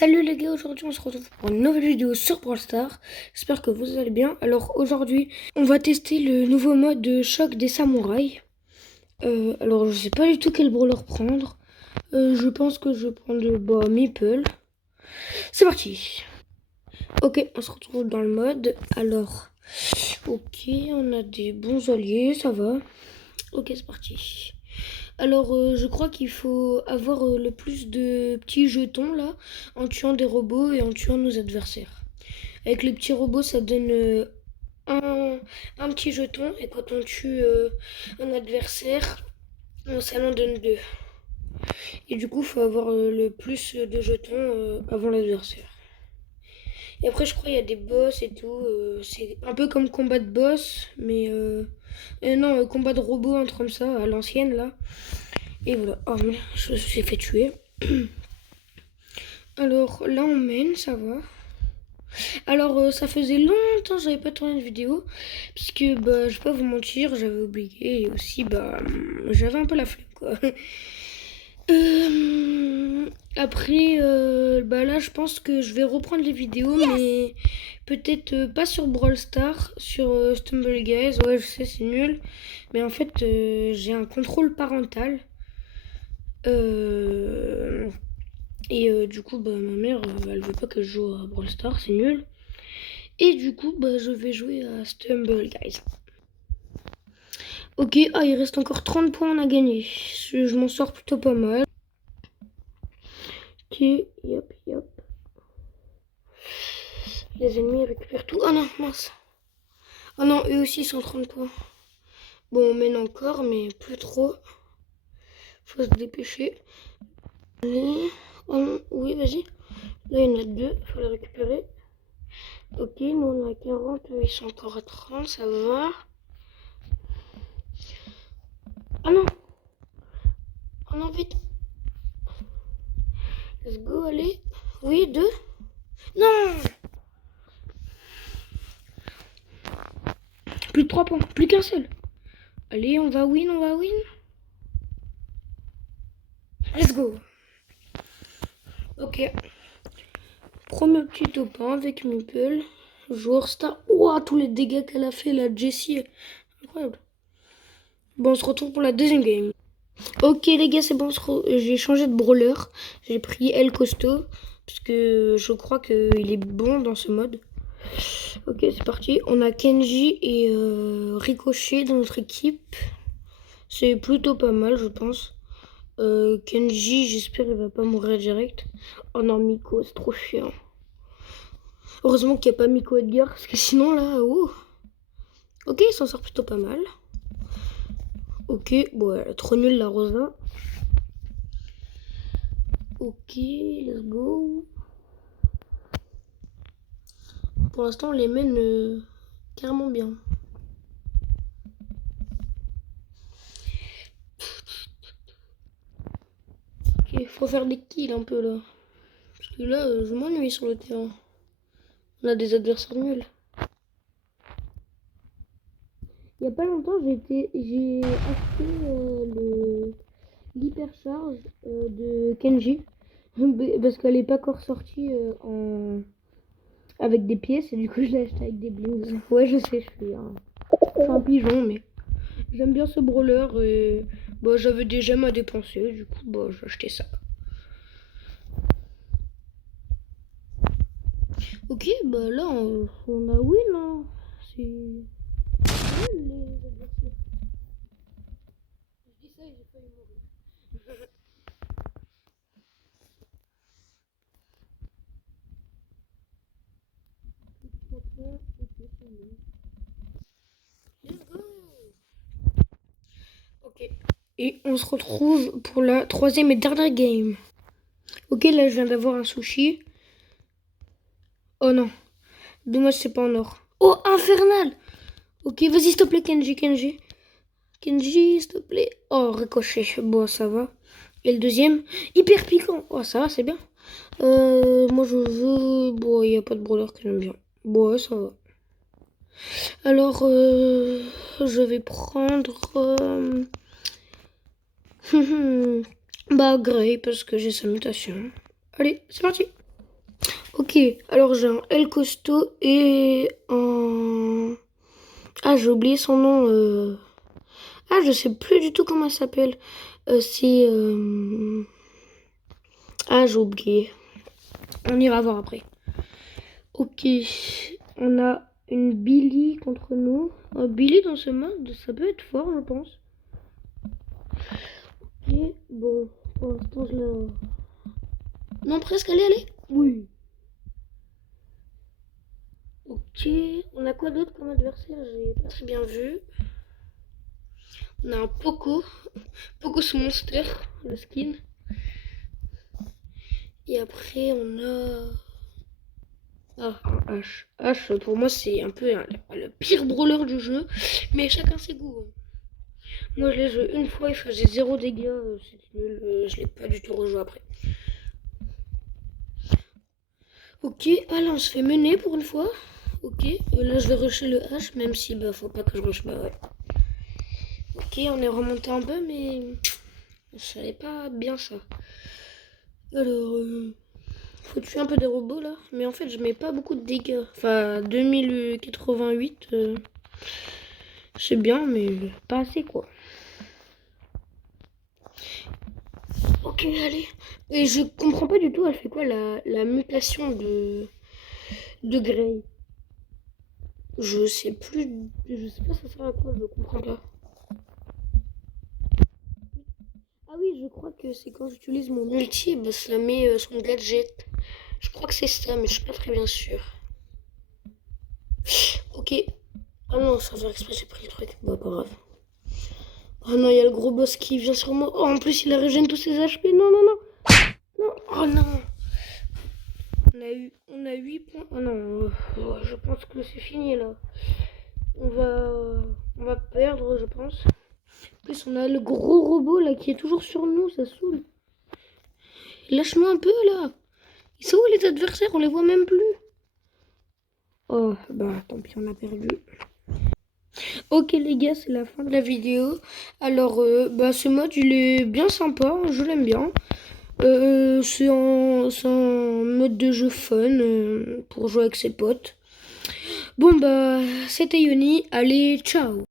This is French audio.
Salut les gars, aujourd'hui on se retrouve pour une nouvelle vidéo sur Brawl Stars. J'espère que vous allez bien. Alors aujourd'hui, on va tester le nouveau mode de choc des samouraïs. Alors je sais pas du tout quel brawler prendre. Je pense que je vais prendre Meeple. C'est parti. Ok, on se retrouve dans le mode. Alors, ok, on a des bons alliés, ça va. Ok, c'est parti. Alors, je crois qu'il faut avoir le plus de petits jetons là, en tuant des robots et en tuant nos adversaires. Avec les petits robots, ça donne un petit jeton, et quand on tue un adversaire, ça en donne deux. Et du coup, il faut avoir le plus de jetons avant l'adversaire. Et après, je crois qu'il y a des boss et tout. C'est un peu comme combat de boss, mais non, combat de robot, un truc comme ça, à l'ancienne là. Et voilà. Oh, mais je me suis fait tuer. Alors là, on mène, ça va. Alors, ça faisait longtemps que j'avais pas tourné de vidéo. Puisque, je vais pas vous mentir, j'avais oublié. Et aussi, j'avais un peu la flemme, quoi. Après, là, je pense que je vais reprendre les vidéos, mais peut-être pas sur Brawl Stars, sur Stumble Guys. Ouais, je sais, c'est nul. Mais en fait, j'ai un contrôle parental. Du coup, ma mère, elle veut pas que je joue à Brawl Stars, c'est nul. Et du coup, je vais jouer à Stumble Guys. Ok, il reste encore 30 points, on a gagné. Je m'en sors plutôt pas mal. Ok, yop. Les ennemis récupèrent tout. Oh non, mince. Oh non, eux aussi sont 30 points. Bon, on mène encore, mais plus trop. Faut se dépêcher. Allez. Oh non, oui, vas-y. Là, il y en a deux, faut les récupérer. Ok, nous on a 40, eux ils sont encore à 30, ça va. Oh non. Oh non, vite. Let's go, allez. Oui, deux. Non. Plus de 3 points, plus qu'un seul. Allez, on va win. Let's go. Ok. Premier petit top 1 avec Meeple. Joueur star. Ouah, tous les dégâts qu'elle a fait, la Jessie. Incroyable. Bon, on se retrouve pour la deuxième game. Ok les gars, c'est bon, j'ai changé de brawler. J'ai pris El Costo. Parce que je crois qu'il est bon dans ce mode. Ok, c'est parti. On a Kenji et Ricochet dans notre équipe. C'est plutôt pas mal, je pense. Kenji, j'espère il va pas mourir direct. Oh non, Miko, c'est trop chiant. Heureusement qu'il n'y a pas Miko Edgar, parce que sinon là, ouh. Ok, il s'en sort plutôt pas mal. Ok, bon, elle est trop nulle la Rosa. Ok, let's go. Pour l'instant, on les mène carrément bien. Ok, faut faire des kills un peu là. Parce que là, je m'ennuie sur le terrain. On a des adversaires nuls. Il y a pas longtemps, j'ai acheté l'hypercharge de Kenji. Parce qu'elle est pas encore sortie avec des pièces. Et du coup, je l'ai acheté avec des blings. Ouais, je sais, je suis un pigeon, mais j'aime bien ce brawler. Et j'avais des gemmes à dépenser. Du coup, j'ai acheté ça. Ok, là, on a win, hein. C'est nul, les adversaires. Je dis ça et j'ai failli mourir. Let's go. Ok. Et on se retrouve pour la troisième et dernière game. Ok, là, je viens d'avoir un sushi. Oh non. Dommage, c'est pas en or. Oh, infernal. Ok, vas-y, s'il te plaît, Kenji. Kenji, s'il te plaît. Oh, ricochet. Bon, ça va. Et le deuxième, hyper piquant. Oh, ça va, c'est bien. Moi, je veux... Bon, il n'y a pas de brawler que j'aime bien. Bon, ouais, ça va. Alors, je vais prendre... Gray, parce que j'ai sa mutation. Allez, c'est parti. Ok, alors j'ai un El Costo et un... Ah, j'ai oublié son nom. Ah, je sais plus du tout comment elle s'appelle. C'est... Ah, j'ai oublié. On ira voir après. Ok, on a une Billy contre nous. Billy dans ce mode, ça peut être fort, je pense. Ok, bon, pour l'instant, je la... Non, presque, allez. Oui. Ok, on a quoi d'autre comme adversaire? J'ai pas très bien vu. On a un Poco sous Monster, le skin. Et après, on a... Ah, un H. H, pour moi, c'est un peu le pire brawler du jeu. Mais chacun ses goûts. Moi, je l'ai joué une fois, il faisait 0 dégâts. C'était nul. Je l'ai pas du tout rejoué après. Ok, ah là, on se fait mener pour une fois. Ok, là, je vais rusher le H, même si, bah, faut pas que je rush. Bah, ouais. Ok, on est remonté un peu, mais je savais pas bien ça. Alors, faut tuer un peu des robots là, mais en fait je mets pas beaucoup de dégâts. Enfin, 2088, c'est bien, mais pas assez quoi. Ok, allez. Et je comprends pas du tout, elle fait quoi la mutation de Grey? Je sais plus, je sais pas ça sert à quoi, je comprends pas. Ah oui, je crois que c'est quand j'utilise mon ulti, bah, ça met son gadget. Je crois que c'est ça, mais je suis pas très bien sûr. Ok. Ah non, sans faire exprès, j'ai pris le truc. Bah, pas grave. Oh non, il y a le gros boss qui vient sur moi. Oh, en plus, il a régène tous ses HP. Non, non, non. Non. Oh non. On a 8 points. Oh non. Je pense que c'est fini là. On va perdre, je pense. En plus, on a le gros robot là qui est toujours sur nous. Ça saoule. Lâche-nous un peu là. Ils sont où les adversaires? On les voit même plus. Oh, bah tant pis, on a perdu. Ok les gars, c'est la fin de la vidéo. Alors, bah ce mode, il est bien sympa, je l'aime bien. C'est un mode de jeu fun pour jouer avec ses potes. Bon bah, c'était Yoni, allez, ciao!